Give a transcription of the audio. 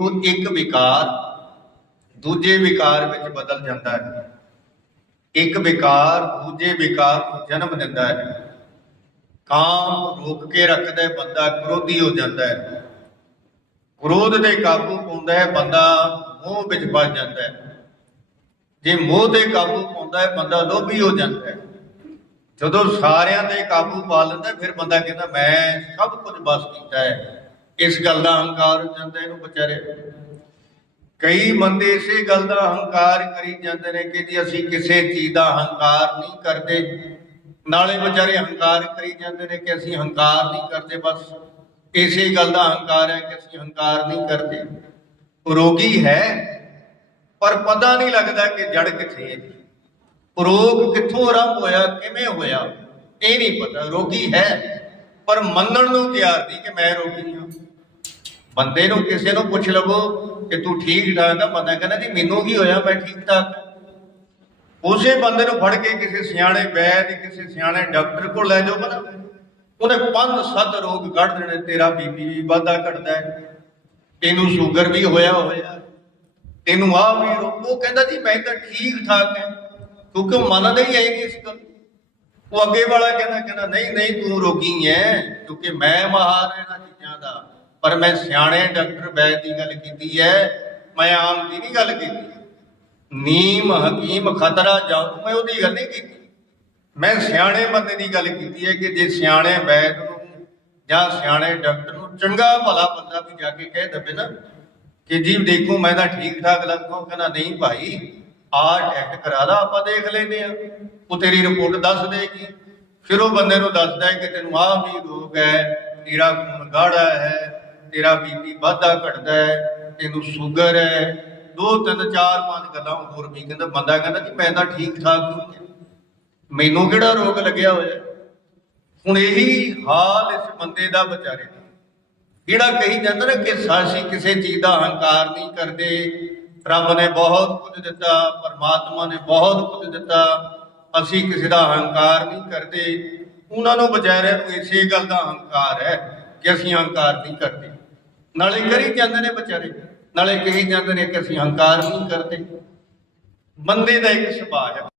ਇੱਕੋ ਇੱਕ ਵਿਕਾਰ ਦੂਜੇ ਵਿਕਾਰ ਵਿੱਚ ਬਦਲ ਜਾਂਦਾ ਹੈ। ਇੱਕ ਵਿਕਾਰ ਦੂਜੇ ਵਿਕਾਰ ਨੂੰ ਜਨਮ ਦਿੰਦਾ ਹੈ। ਕਾਮ ਰੋਕ ਕੇ ਰੱਖਦਾ ਹੈ, ਬੰਦਾ ਕ੍ਰੋਧੀ ਹੋ ਜਾਂਦਾ ਹੈ। ਕ੍ਰੋਧ ਦੇ ਕਾਬੂ ਪਾਉਂਦਾ ਹੈ, ਬੰਦਾ ਮੋਹ ਵਿੱਚ ਫਸ ਜਾਂਦਾ ਹੈ। ਜੇ ਮੋਹ ਤੇ ਕਾਬੂ ਪਾਉਂਦਾ ਹੈ, ਬੰਦਾ ਲੋਭੀ ਹੋ ਜਾਂਦਾ ਹੈ। ਜਦੋਂ ਸਾਰਿਆਂ ਤੇ ਕਾਬੂ ਪਾ ਲੈਂਦਾ ਫਿਰ ਬੰਦਾ ਕਹਿੰਦਾ, ਮੈਂ ਸਭ ਕੁਝ ਬਸ ਕੀਤਾ ਹੈ। ਇਸ ਗੱਲ ਦਾ ਹੰਕਾਰ ਜਾਂਦਾ, ਇਹਨੂੰ ਵਿਚਾਰੇ ਕਈ ਬੰਦੇ ਇਸੇ ਗੱਲ ਦਾ ਹੰਕਾਰ ਕਰੀ ਜਾਂਦੇ ਨੇ ਕਿ ਜੀ ਅਸੀਂ ਕਿਸੇ ਚੀਜ਼ ਦਾ ਹੰਕਾਰ ਨਹੀਂ ਕਰਦੇ। ਨਾਲੇ ਵਿਚਾਰੇ ਹੰਕਾਰ ਕਰੀ ਜਾਂਦੇ ਨੇ ਕਿ ਅਸੀਂ ਹੰਕਾਰ ਨਹੀਂ ਕਰਦੇ, ਬਸ ਇਸੇ ਗੱਲ ਦਾ ਹੰਕਾਰ ਹੈ ਕਿ ਅਸੀਂ ਹੰਕਾਰ ਨਹੀਂ ਕਰਦੇ। ਰੋਗੀ ਹੈ, ਪਰ ਪਤਾ ਨਹੀਂ ਲੱਗਦਾ ਕਿ ਜੜ ਕਿੱਥੇ ਹੈ ਜੀ। ਰੋਗ ਕਿੱਥੋਂ ਆਰੰਭ ਹੋਇਆ, ਕਿਵੇਂ ਹੋਇਆ, ਇਹ ਨਹੀਂ ਪਤਾ। ਰੋਗੀ ਹੈ, ਪਰ ਮੰਨਣ ਨੂੰ ਤਿਆਰ ਨਹੀਂ ਕਿ ਮੈਂ ਰੋਗੀ ਹਾਂ। ਬੰਦੇ ਨੂੰ ਕਿਸੇ ਨੂੰ ਪੁੱਛ ਲਵੋ ਕਿ ਤੂੰ ਠੀਕ ਠਾਕ ਆ, ਬੰਦਾ ਕਹਿੰਦਾ ਜੀ ਮੈਨੂੰ ਕੀ ਹੋਇਆ, ਮੈਂ ਠੀਕ ਠਾਕ। ਉਸੇ ਬੰਦੇ ਨੂੰ ਫੜ ਕੇ ਕਿਸੇ ਸਿਆਣੇ ਵੈਦ, ਕਿਸੇ ਸਿਆਣੇ ਡਾਕਟਰ ਕੋਲ ਲੈ ਜਾਓ ਬਣਾ ਉਹਨੇ ਪੰਜ ਸੱਤ ਰੋਗ ਕੱਢ ਦੇਣੇ, ਤੇਰਾ ਬੀਪੀ ਵੀ ਵਾਧਾ ਘਟਦਾ ਹੈ। ਤੈਨੂੰ ਸ਼ੂਗਰ ਵੀ ਹੋਇਆ ਹੋਇਆ। ਤੈਨੂੰ ਆ ਵੀ ਉਹ ਕਹਿੰਦਾ ਜੀ ਮੈਂ ਤਾਂ ਠੀਕ ਠਾਕ ਹਾਂ। ਕਿਉਂਕਿ ਉਹ ਮੰਨਦਾ ਹੀ ਹੈ ਇਸ ਗੱਲ। ਉਹ ਅੱਗੇ ਵਾਲਾ ਕਹਿੰਦਾ ਕਹਿੰਦਾ, ਨਹੀਂ ਨਹੀਂ, ਤੂੰ ਰੋਗੀ ਹੈ, ਕਿਉਂਕਿ ਮੈਂ ਮਹਾਰ ਇਹਨਾਂ ਚੀਜ਼ਾਂ ਦਾ। ਪਰ ਮੈਂ ਸਿਆਣੇ ਡਾਕਟਰ ਬੈਦ ਦੀ ਗੱਲ ਕੀਤੀ ਹੈ, ਮੈਂ ਆਮ ਦੀ ਨਹੀਂ ਗੱਲ ਕੀਤੀ। ਨੀਮ, ਹਕੀਮ, ਖਤਰਾ ਜਾਉ ਮੈਂ ਉਹਦੀ ਗੱਲ ਨਹੀਂ ਕੀਤੀ। ਮੈਂ ਸਿਆਣੇ ਬੰਦੇ ਦੀ ਗੱਲ ਕੀਤੀ ਹੈ ਕਿ ਜੇ ਸਿਆਣੇ ਵੈਦ ਨੂੰ ਜਾਂ ਸਿਆਣੇ ਡਾਕਟਰ ਨੂੰ ਚੰਗਾ ਭਲਾ ਬੰਦਾ ਵੀ ਜਾ ਕੇ ਕਹਿ ਦਵੇ ਨਾ ਕਿ ਜੀ ਦੇਖੋ ਮੈਂ ਤਾਂ ਠੀਕ ਠਾਕ ਲੱਗਦਾ ਕਹਿੰਦਾ, ਨਹੀਂ ਭਾਈ, ਆ ਟੈਸਟ ਕਰਾ ਲਾ, ਆਪਾਂ ਦੇਖ ਲੈਂਦੇ ਆ ਉਹ ਤੇਰੀ ਰਿਪੋਰਟ ਦੱਸ ਦੇਗੀ। ਫਿਰ ਉਹ ਬੰਦੇ ਨੂੰ ਦੱਸਦਾ ਹੈ ਕਿ ਤੈਨੂੰ ਆਹ ਵੀ ਰੋਗ ਹੈ, ਤੇਰਾ ਖੂਨ ਗਾੜਾ ਹੈ ਤੇਰਾ ਬੀਪੀ ਵਾਧਾ ਘਟਦਾ ਹੈ, ਤੈਨੂੰ ਸ਼ੂਗਰ ਹੈ। ਦੋ, ਤਿੰਨ, ਚਾਰ, ਪੰਜ ਗੱਲਾਂ ਹੋਰ ਵੀ ਕਹਿੰਦਾ, ਬੰਦਾ ਕਹਿੰਦਾ ਜੀ ਮੈਂ ਤਾਂ ਠੀਕ ਠਾਕ ਹੀ ਹਾਂ। ਮੈਨੂੰ ਕਿਹੜਾ ਰੋਗ ਲੱਗਿਆ ਹੋਇਆ? ਹੁਣ ਇਹੀ ਹਾਲ ਇਸ ਬੰਦੇ ਦਾ ਵਿਚਾਰੇ ਦਾ। ਜਿਹੜਾ ਕਹੀ ਜਾਂਦਾ ਨਾ ਕਿ ਸਾਸੀ ਕਿਸੇ ਚੀਜ਼ ਦਾ ਹੰਕਾਰ ਨਹੀਂ ਕਰਦੇ, ਰੱਬ ਨੇ ਬਹੁਤ ਕੁਝ ਦਿੱਤਾ, ਪਰਮਾਤਮਾ ਨੇ ਬਹੁਤ ਕੁਝ ਦਿੱਤਾ, ਅਸੀਂ ਕਿਸੇ ਦਾ ਹੰਕਾਰ ਨਹੀਂ ਕਰਦੇ। ਉਹਨਾਂ ਨੂੰ ਵਿਚਾਰਿਆਂ ਨੂੰ ਇਸੇ ਗੱਲ ਦਾ ਹੰਕਾਰ ਹੈ ਕਿ ਅਸੀਂ ਹੰਕਾਰ ਨਹੀਂ ਕਰਦੇ। ਨਾਲੇ ਕਰੀ ਜਾਂਦੇ ਨੇ ਵਿਚਾਰੇ। ਨਾਲੇ ਕਹੀ ਜਾਂਦੇ ਨੇ ਕਿ ਅਸੀਂ ਹੰਕਾਰ ਨਹੀਂ ਕਰਦੇ। ਬੰਦੇ ਦਾ ਇੱਕ ਸੁਭਾਅ ਹੈ।